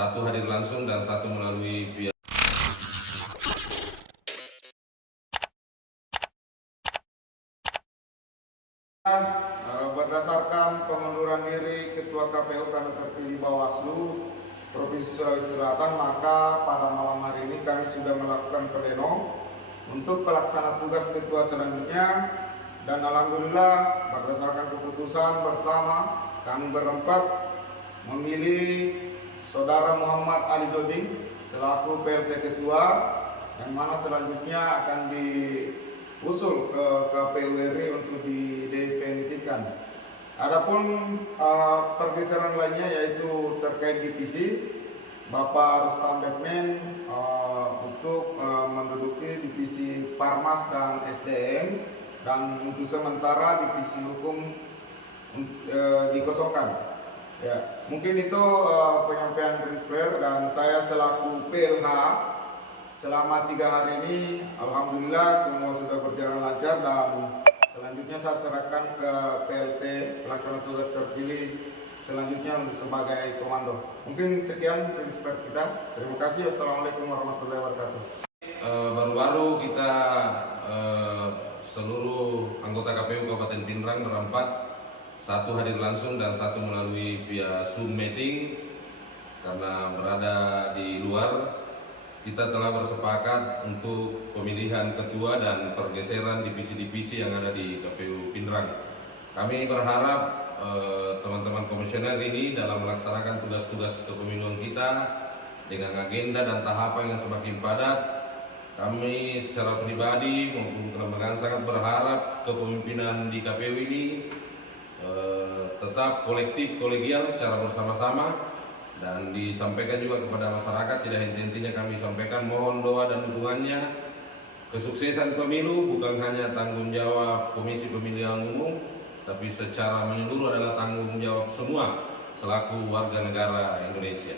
satu hadir langsung dan satu melalui via. Berdasarkan pengunduran diri Ketua KPU karena terpilih Bawaslu Provinsi Sulawesi Selatan, maka pada malam hari ini kami sudah melakukan pleno untuk pelaksana tugas ketua selanjutnya, dan alhamdulillah berdasarkan keputusan bersama kami berempat memilih Saudara Muhammad Ali Joding selaku PLT Ketua, yang mana selanjutnya akan diusul ke KPU RI untuk didefinitikan. Adapun pergeseran lainnya yaitu terkait divisi, Bapak Rustam Batman untuk menduduki divisi Parmas dan SDM, dan untuk sementara divisi hukum dikosongkan. Ya, mungkin itu penyampaian Prisper, dan saya selaku PLH selama 3 hari ini alhamdulillah semua sudah berjalan lancar, dan selanjutnya saya serahkan ke PLT pelaksana tugas terpilih selanjutnya sebagai komando. Mungkin sekian Prisper kita. Terima kasih. Assalamualaikum warahmatullahi wabarakatuh. Baru-baru kita seluruh anggota KPU Kabupaten Pindrang berempat, satu hadir langsung dan satu melalui via Zoom meeting. Karena berada di luar, kita telah bersepakat untuk pemilihan ketua dan pergeseran divisi-divisi yang ada di KPU Pindrang. Kami berharap teman-teman komisioner ini dalam melaksanakan tugas-tugas kepemiluan kita dengan agenda dan tahapan yang semakin padat. Kami secara pribadi maupun kelembagaan sangat berharap kepemimpinan di KPU ini tetap kolektif, kolegial secara bersama-sama, dan disampaikan juga kepada masyarakat. Tidak henti-hentinya kami sampaikan mohon doa dan dukungannya. Kesuksesan pemilu bukan hanya tanggung jawab Komisi Pemilihan Umum, tapi secara menyeluruh adalah tanggung jawab semua selaku warga negara Indonesia.